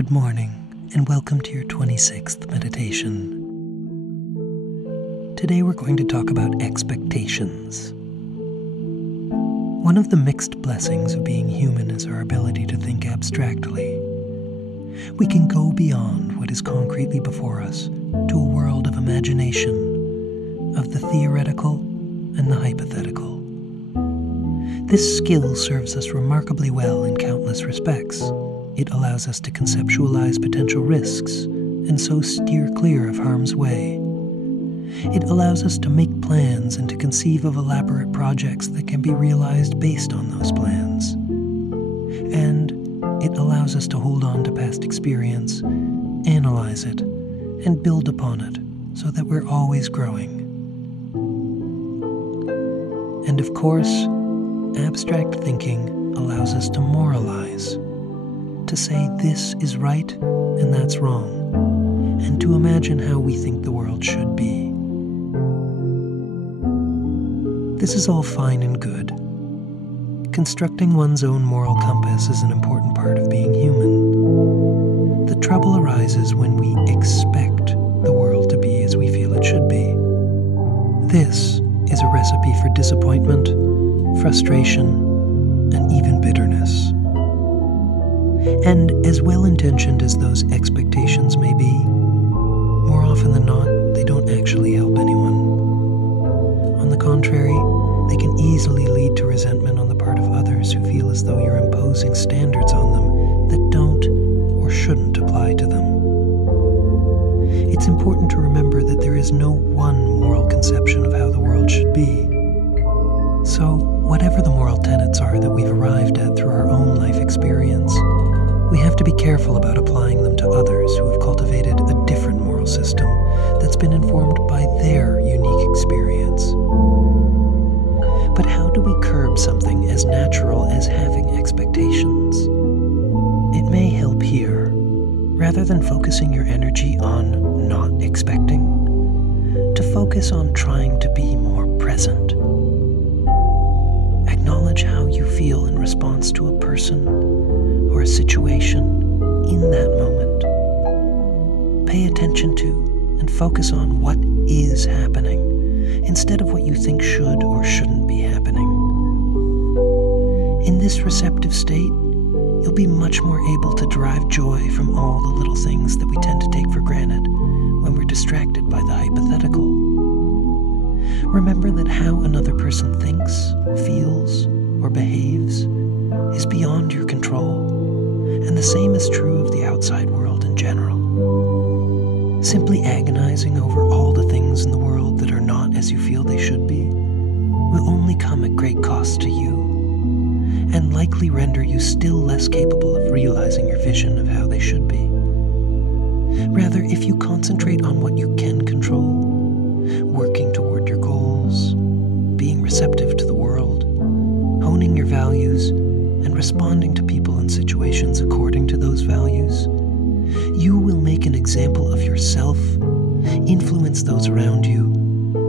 Good morning, and welcome to your 26th meditation. Today we're going to talk about expectations. One of the mixed blessings of being human is our ability to think abstractly. We can go beyond what is concretely before us to a world of imagination, of the theoretical and the hypothetical. This skill serves us remarkably well in countless respects. It allows us to conceptualize potential risks and so steer clear of harm's way. It allows us to make plans and to conceive of elaborate projects that can be realized based on those plans. And it allows us to hold on to past experience, analyze it, and build upon it so that we're always growing. And of course, abstract thinking allows us to moralize, to say this is right and that's wrong, and to imagine how we think the world should be. This is all fine and good. Constructing one's own moral compass is an important part of being human. The trouble arises when we expect the world to be as we feel it should be. This is a recipe for disappointment, frustration, and even bitterness. And as well-intentioned as those expectations may be, more often than not, they don't actually help anyone. On the contrary, they can easily lead to resentment on the part of others who feel as though you're imposing standards on them that don't or shouldn't apply to them. It's important to remember that there is no one moral conception of how the world should be. So, whatever the moral tenets are that we've arrived at through our own life experience, we have to be careful about applying them to others who have cultivated a different moral system that's been informed by their unique experience. But how do we curb something as natural as having expectations? It may help here, rather than focusing your energy on not expecting, to focus on trying to be more present. Acknowledge how you feel in response to a person or a situation in that moment. Pay attention to and focus on what is happening instead of what you think should or shouldn't be happening. In this receptive state, you'll be much more able to derive joy from all the little things that we tend to take for granted when we're distracted by the hypothetical. Remember that how another person thinks, feels, or behaves is beyond your control, and the same is true of the outside world in general. Simply agonizing over all the things in the world that are not as you feel they should be will only come at great cost to you, and likely render you still less capable of realizing your vision of how they should be. Rather, if you concentrate on what you can control, working toward your goals, being receptive to the world, honing your values, and responding to people and situations according to those values, you will make an example of yourself, influence those around you,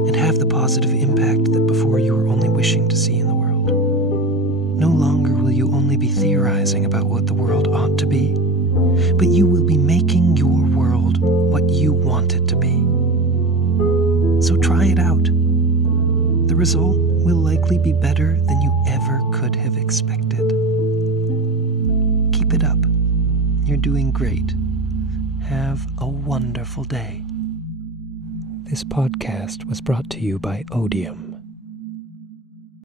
and have the positive impact that before you were only wishing to see in the world. No longer will you only be theorizing about what the world ought to be, but you will be making your world what you want it to be. So try it out. The result will likely be better than you ever could have expected. Keep it up. You're doing great. Have a wonderful day. This podcast was brought to you by Odium.